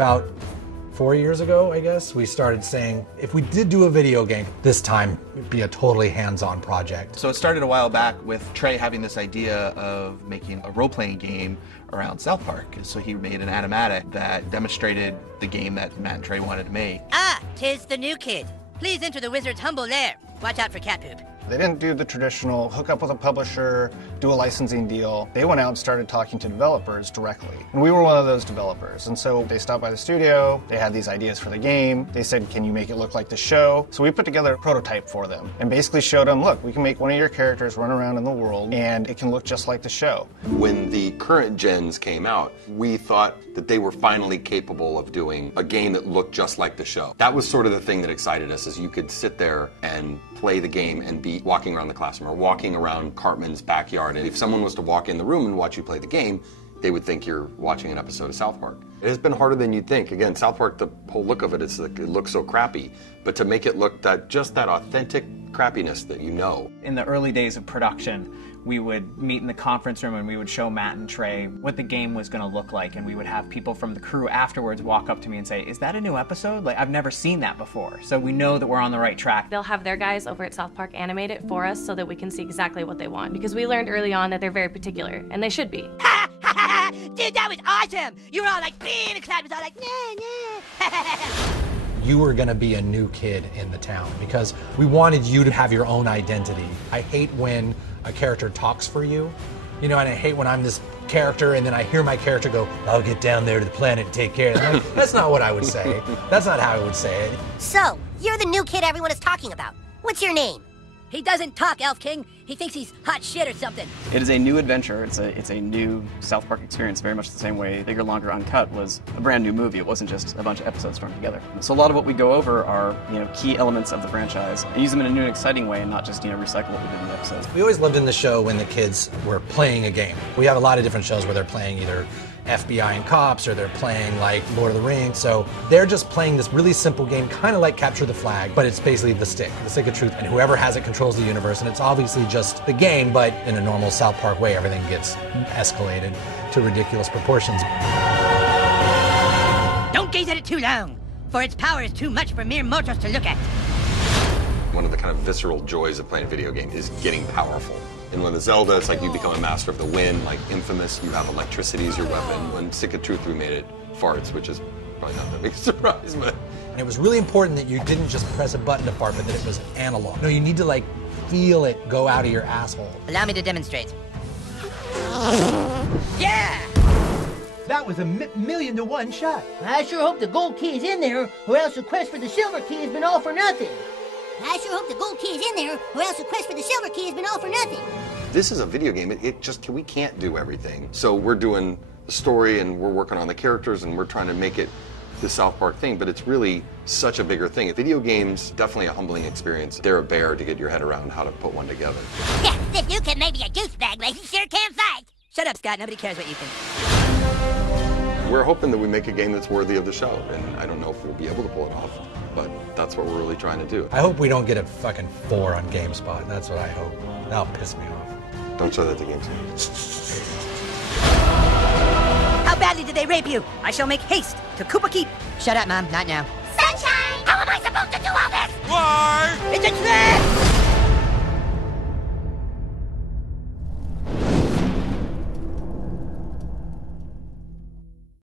about 4 years ago, I guess, we started saying, if we did do a video game, this time it'd be a totally hands-on project. So it started a while back with Trey having this idea of making a role-playing game around South Park. So he made an animatic that demonstrated the game that Matt and Trey wanted to make. Ah, 'tis the new kid. Please enter the wizard's humble lair. Watch out for cat poop. They didn't do the traditional hook up with a publisher, do a licensing deal. They went out and started talking to developers directly. And we were one of those developers. And so they stopped by the studio, they had these ideas for the game. They said, can you make it look like the show? So we put together a prototype for them and basically showed them, look, we can make one of your characters run around in the world and it can look just like the show. When the current gens came out, we thought that they were finally capable of doing a game that looked just like the show. That was sort of the thing that excited us, is you could sit there and play the game and be walking around the classroom or walking around Cartman's backyard. And if someone was to walk in the room and watch you play the game, they would think you're watching an episode of South Park. It has been harder than you'd think. Again, South Park, the whole look of it, it looks so crappy. But to make it look just that authentic crappiness that you know. In the early days of production, we would meet in the conference room and we would show Matt and Trey what the game was going to look like, and we would have people from the crew afterwards walk up to me and say, is that a new episode? Like, I've never seen that before. So we know that we're on the right track. They'll have their guys over at South Park animate it for us so that we can see exactly what they want, because we learned early on that they're very particular, and they should be. Ha ha ha! Dude, that was awesome! You were all like, and the crowd was all like, nah. You were gonna be a new kid in the town because we wanted you to have your own identity. I hate when a character talks for you, you know, and I hate when I'm this character and then I hear my character go, I'll get down there to the planet and take care of it. Like, that's not what I would say. That's not how I would say it. So, you're the new kid everyone is talking about. What's your name? He doesn't talk, Elf King. He thinks he's hot shit or something. It is a new adventure. It's a new South Park experience, very much the same way Bigger, Longer, Uncut was a brand new movie. It wasn't just a bunch of episodes thrown together. So a lot of what we go over are, key elements of the franchise and use them in a new and exciting way, and not just, recycle what we did in the episodes. We always loved in the show when the kids were playing a game. We have a lot of different shows where they're playing either FBI and cops, or they're playing like Lord of the Rings. So they're just playing this really simple game, kind of like Capture the Flag, but it's basically the stick of truth, and whoever has it controls the universe, and it's obviously just the game, but in a normal South Park way, everything gets escalated to ridiculous proportions. Don't gaze at it too long, for its power is too much for mere mortals to look at. One of the kind of visceral joys of playing a video game is getting powerful. And when the Zelda, it's like you become a master of the wind, like Infamous, you have electricity as your weapon. When Stick of Truth, we made it farts, which is probably not that big a surprise, but... And it was really important that you didn't just press a button to fart, but that it was analog. No, you need to like feel it go out of your asshole. Allow me to demonstrate. Yeah! That was a million to one shot. I sure hope the gold key is in there, or else the quest for the silver key has been all for nothing. I sure hope the gold key is in there, or else the quest for the silver key has been all for nothing. This is a video game. We can't do everything. So we're doing the story and we're working on the characters and we're trying to make it the South Park thing, but it's really such a bigger thing. Video games, definitely a humbling experience. They're a bear to get your head around how to put one together. Yeah, if you can maybe a douchebag, but he sure can fight. Shut up, Scott. Nobody cares what you think. We're hoping that we make a game that's worthy of the show, and I don't know if we'll be able to pull it off, but that's what we're really trying to do. I hope we don't get a fucking 4 on GameSpot. That's what I hope. That'll piss me off. Don't show that to GameSpot. How badly did they rape you? I shall make haste to Koopa Keep. Shut up, Mom. Not now. Sunshine! How am I supposed to do all this? Why? It's a trap!